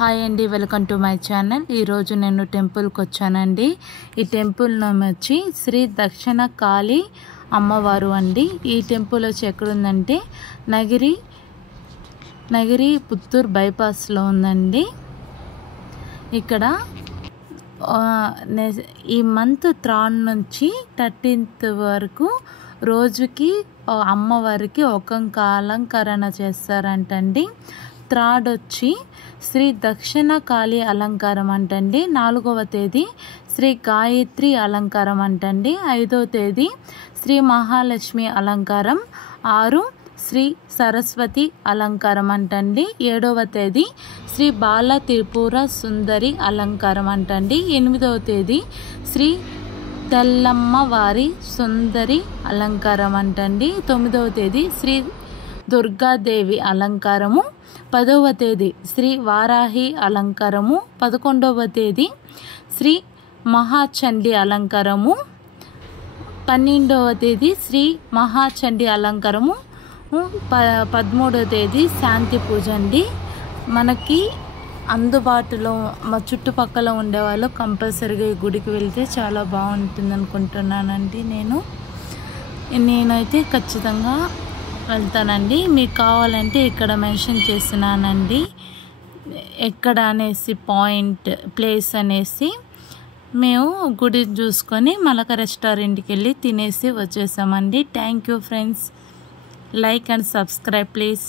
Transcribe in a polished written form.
Hi అండి, welcome to my channel. ఈరోజు నేను టెంపుల్కి వచ్చానండి. ఈ టెంపుల్ నేమ్ వచ్చి శ్రీ దక్షిణ కాళీ అమ్మవారు అండి. ఈ టెంపుల్ వచ్చి ఎక్కడుందంటే నగిరి పుత్తూరు బైపాస్లో ఉందండి. ఇక్కడ ఈ మంత్ 3 నుంచి 13th వరకు రోజుకి అమ్మవారికి ఒక్కొక్క అలంకరణ చేస్తారంటండి. 3rd వచ్చి శ్రీ దక్షిణ కాళీ అలంకారం అంటండి. 4వ తేదీ శ్రీ గాయత్రి అలంకారం అంటండి. 5వ తేదీ శ్రీ మహాలక్ష్మి అలంకారం. 6 శ్రీ సరస్వతి అలంకారం అంటండి. 7వ తేదీ శ్రీ బాల త్రిపుర సుందరి అలంకారం అంటండి. 8వ తేదీ శ్రీ తెల్లమ్మవారి సుందరి అలంకారం అంటండి. 9వ తేదీ శ్రీ దుర్గాదేవి అలంకారము. 10వ తేదీ శ్రీ వారాహి అలంకారము. 11వ తేదీ శ్రీ మహాచండీ అలంకారము. 12వ తేదీ శ్రీ మహాచండీ అలంకారము. 13వ తేదీ శాంతి పూజ అండి. మనకి అందుబాటులో మా చుట్టుపక్కల ఉండేవాళ్ళు కంపల్సరీగా ఈ గుడికి వెళ్తే చాలా బాగుంటుంది అనుకుంటున్నానండి. నేనైతే ఖచ్చితంగా వెళ్తానండి. మీకు కావాలంటే ఇక్కడ మెన్షన్ చేస్తున్నానండి, ఎక్కడ అనేసి ప్లేస్ అనేసి. మేము గుడి చూసుకొని మలక రెస్టారెంట్కి వెళ్ళి తినేసి వచ్చేసామండి. Thank you friends. Like and subscribe please.